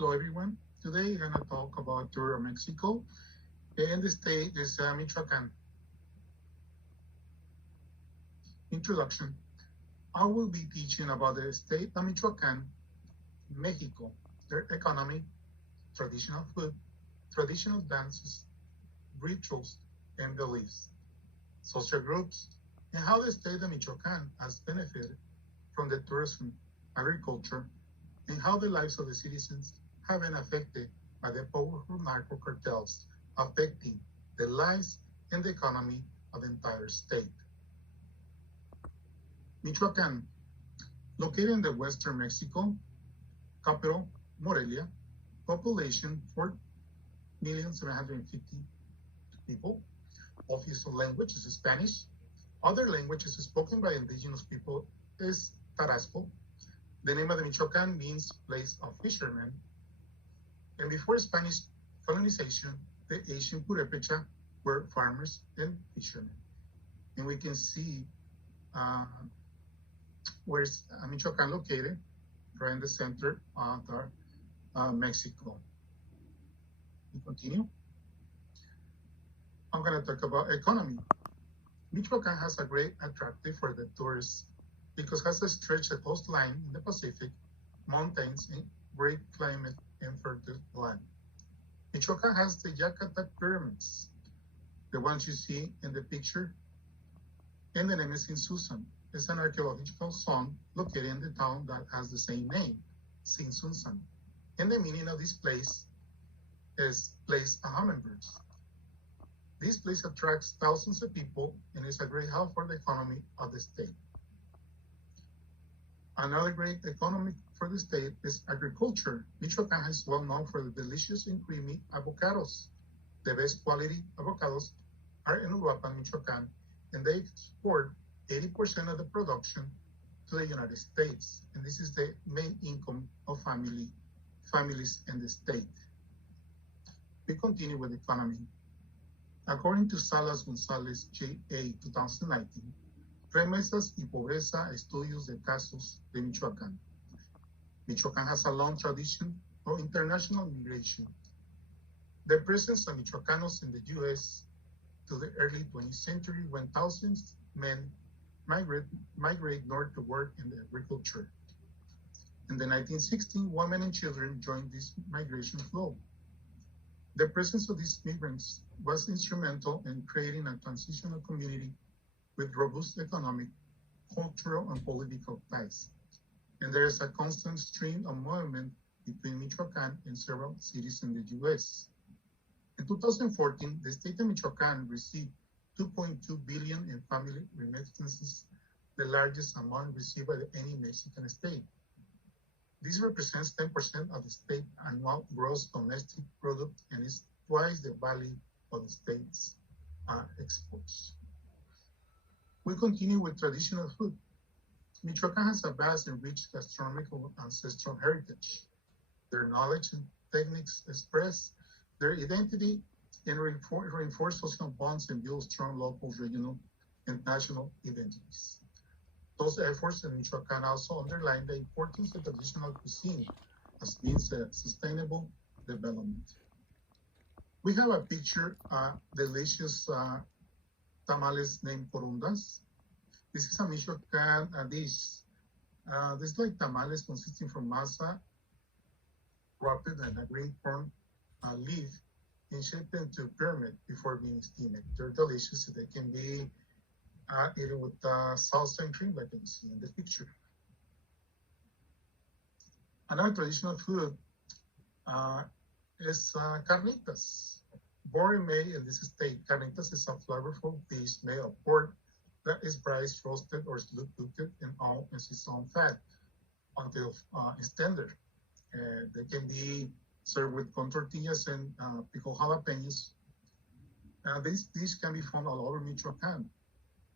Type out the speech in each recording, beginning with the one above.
Hello everyone. Today we're going to talk about tour of Mexico, and the state is Michoacán. Introduction. I will be teaching about the state of Michoacán, Mexico, their economy, traditional food, traditional dances, rituals, and beliefs, social groups, and how the state of Michoacán has benefited from the tourism, agriculture, and how the lives of the citizens have been affected by the powerful narco cartels affecting the lives and the economy of the entire state. Michoacán, located in the western Mexico, capital Morelia, population 4,750,000 people. Official language is Spanish. Other languages spoken by indigenous people is Tarasco. The name of the Michoacán means place of fishermen. And before Spanish colonization, the ancient Purépecha were farmers and fishermen. And we can see where's Michoacán located, right in the center of Mexico. We continue. I'm going to talk about economy. Michoacán has a great attractive for the tourists because it has a stretched coastline in the Pacific, mountains, and great climate and fertile land. Michoacán has the Yacatat pyramids, the ones you see in the picture, and the name is Sinsusan. It's an archaeological site located in the town that has the same name, Sinsusan. And the meaning of this place is place of hummingbirds. This place attracts thousands of people and is a great help for the economy of the state. Another great economy for the state is agriculture. Michoacán is well known for the delicious and creamy avocados. The best quality avocados are in Uruapan, Michoacán, and they export 80% of the production to the United States. And this is the main income of families in the state. We continue with the economy. According to Salas González, J.A. 2019, Remesas y Pobreza, Estudios de Casos de Michoacán. Michoacán has a long tradition of international migration. The presence of Michoacanos in the U.S. to the early 20th century when thousands of men migrate north to work in the agriculture. In the 1960s, women and children joined this migration flow. The presence of these migrants was instrumental in creating a transitional community with robust economic, cultural, and political ties. And there is a constant stream of movement between Michoacán and several cities in the U.S. In 2014, the state of Michoacán received $2.2 billion in family remittances, the largest amount received by any Mexican state. This represents 10% of the state annual gross domestic product and is twice the value of the state's exports. We continue with traditional food. Michoacán has a vast and rich gastronomical ancestral heritage. Their knowledge and techniques express their identity and reinforce social bonds and build strong local, regional, and national identities. Those efforts in Michoacán also underline the importance of traditional cuisine as means of sustainable development. We have a picture of delicious tamales named corundas. This is a Michoacán dish. This is like tamales consisting from masa wrapped in a green corn leaf and shaped into a pyramid before being steamed. They're delicious. They can be eaten with salsa and cream, like you can see in the picture. Another traditional food is carnitas. Born and made in this state, carnitas is a flavorful dish made of pork that is braised, roasted, or slow cooked in all its own fat until it's tender. They can be served with con tortillas and pickled jalapenos. This dish can be found all over Michoacán,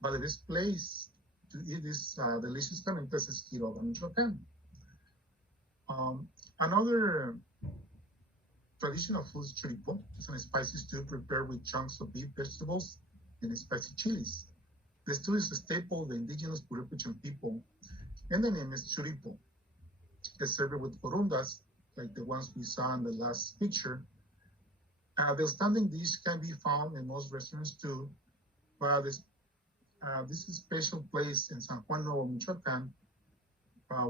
but the best place to eat this delicious carnitas is Quiroga, Michoacán. Another traditional food is choripo. It's a spicy stew prepared with chunks of beef, vegetables, and spicy chilies. The stew is a staple of the indigenous Purépechan people, and the name is choripo. It's served with corundas, like the ones we saw in the last picture. The standing dish can be found in most restaurants too, but this is a special place in San Juan, Nuevo Michoacán,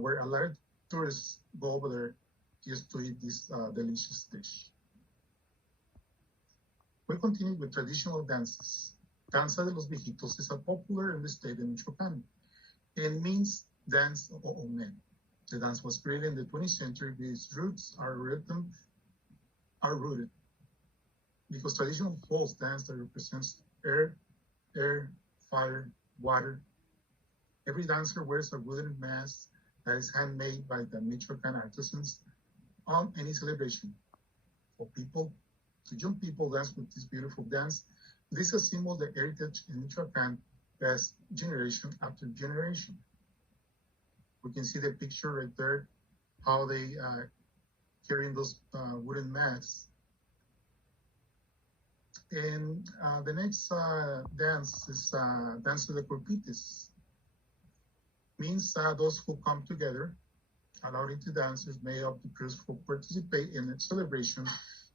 where a lot of tourists go over there just to eat this delicious dish. We continue with traditional dances. Danza de los Viejitos is a popular in the state of Michoacán and means dance of old men. The dance was created in the 20th century, but its roots are rooted because traditional folk dance that represents air, fire, water. Every dancer wears a wooden mask that is handmade by the Michoacán artisans on any celebration. For people, to young people dance with this beautiful dance, this is a symbol of the heritage in Michoacán as generation after generation. We can see the picture right there, how they carrying those wooden masks. And the next dance is Dance of the Corpites. Means those who come together, allowing to dancers made up the crews who participate in the celebration.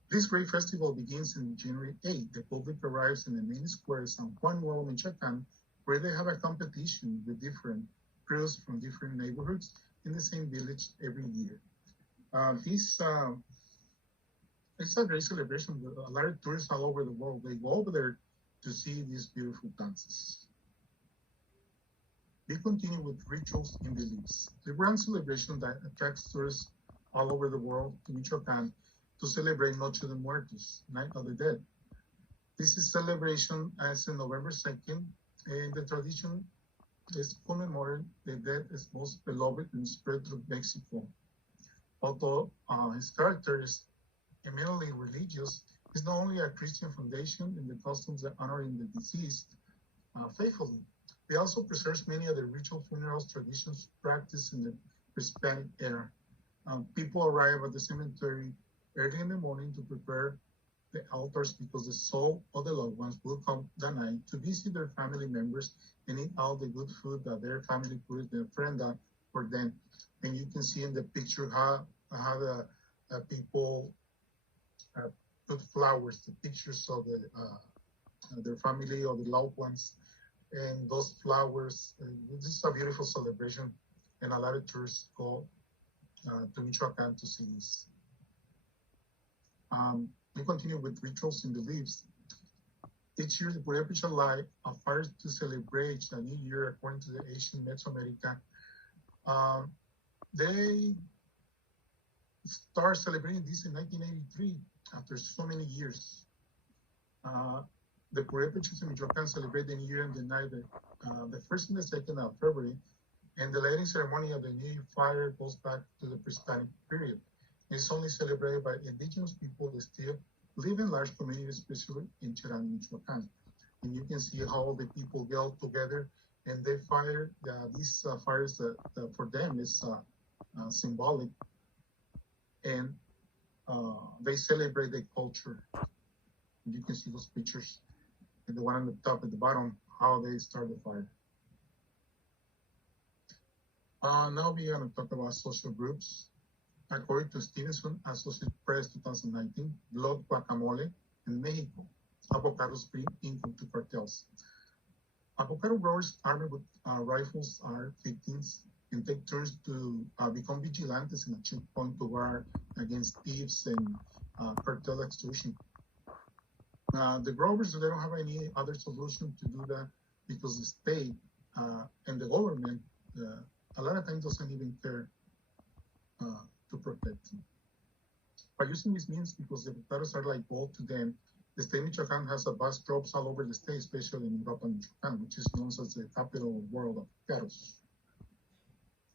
This great festival begins on January 8th. The public arrives in the main square of San Juan, Nuevo Michoacán, where they have a competition with different crews from different neighborhoods in the same village every year. It's a great celebration. A lot of tourists all over the world, they go over there to see these beautiful dances. We continue with rituals and beliefs. The grand celebration that attracts tourists all over the world to Michoacán to celebrate Noche de Muertos, Night of the Dead. This is celebration as in November 2nd, and the tradition is commemorating the dead is most beloved and spread through Mexico. Although his character is eminently religious, it's not only a Christian foundation in the customs that honoring the deceased faithfully. It also preserves many of the ritual funerals traditions practiced in the Hispanic era. People arrive at the cemetery early in the morning to prepare the altars because the soul of the loved ones will come that night to visit their family members and eat all the good food that their family put in the ofrenda for them. And you can see in the picture how the people put flowers, the pictures of their family or the loved ones, and those flowers. This is a beautiful celebration, and a lot of tourists go to Michoacán to see this. We continue with rituals and beliefs. Each year, the Purépecha light a fire to celebrate the new year according to the Asian Mesoamerica. They start celebrating this in 1983 after so many years. The Purépechas in Michoacán celebrate the new year on the night, the 1st and the 2nd of February, and the lighting ceremony of the new year fire goes back to the pre-Hispanic period. It's only celebrated by indigenous people that still live in large communities, especially in Cherán, Michoacán. And you can see how the people get together and they fire. These fires that for them is symbolic, and they celebrate their culture. And you can see those pictures, and the one on the top at the bottom, how they start the fire. Now we're going to talk about social groups. According to Stevenson Associated Press 2019, blood guacamole in Mexico, avocados bring income to cartels. Avocado growers armed with rifles are victims and take turns to become vigilantes in a checkpoint to guard against thieves and cartel extortion. The growers, they don't have any other solution to do that because the state and the government a lot of times doesn't even care to protect them. By using these means, because the avocados are like gold to them, the state of Michoacán has a vast crops all over the state, especially in Michoacán, which is known as the capital of the world of avocados.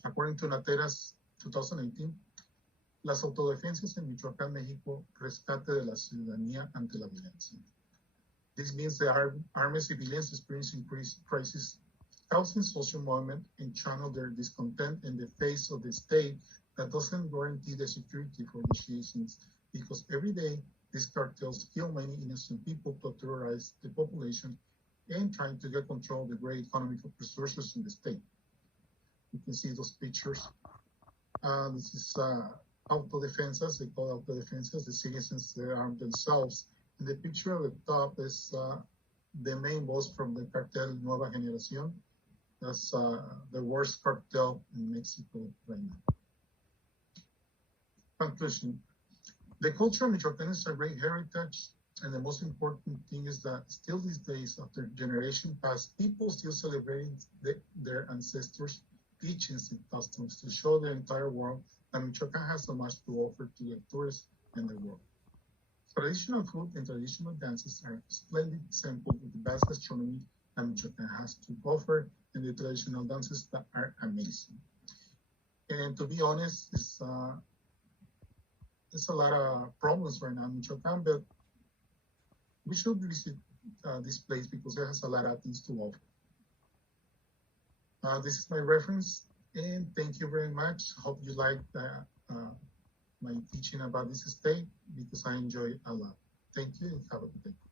According to Nateras 2018, las autodefensas en Michoacán, México, rescate de la ciudadanía ante la violencia. This means the armed civilians experiencing crisis, housing social movement, and channel their discontent in the face of the state that doesn't guarantee the security for the citizens, because every day these cartels kill many innocent people to terrorize the population and trying to get control of the great economic resources in the state. You can see those pictures. This is autodefensas, they call autodefensas, the citizens that arm themselves. In the picture at the top is the main boss from the cartel Nueva Generación. That's the worst cartel in Mexico right now. Conclusion. The culture of Michoacán is a great heritage, and the most important thing is that still these days, after generation past, people still celebrating their ancestors' teachings and customs to show the entire world that Michoacán has so much to offer to the tourists and the world. Traditional food and traditional dances are a splendid example of the vast gastronomy that Michoacán has to offer, and the traditional dances that are amazing. And to be honest, there's a lot of problems right now in Michoacán, but we should visit this place because it has a lot of things to offer. This is my reference, and thank you very much. Hope you like my teaching about this state because I enjoy it a lot. Thank you and have a good day.